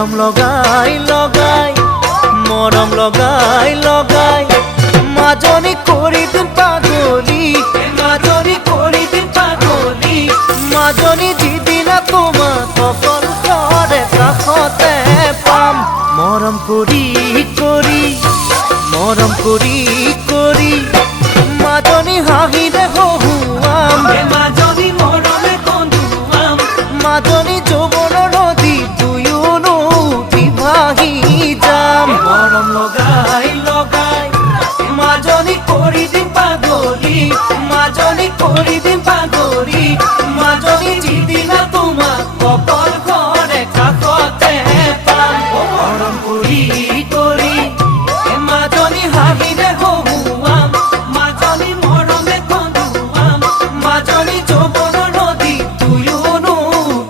মরম লগাই লগাই মরম লগাই লগাই মাজনী কৰি দিম পাগলী মাজনী কৰি দিম পাগলী মাজনী যিদিনা তোমাক অকল ঘৰে কাষতে পাম মৰম কৰি কৰি মৰম কৰি কৰি মাজনী হাঁহিৰে হহুৱাম মাজনী মৰমে কন্দুৱাম মাজনী যৌৱনৰ নদী দুয়োনো উঠি ভাহি যাম মৰম লগাই লগাই মাজনী কৰি দিম পাগলী মাজনী কৰি দিম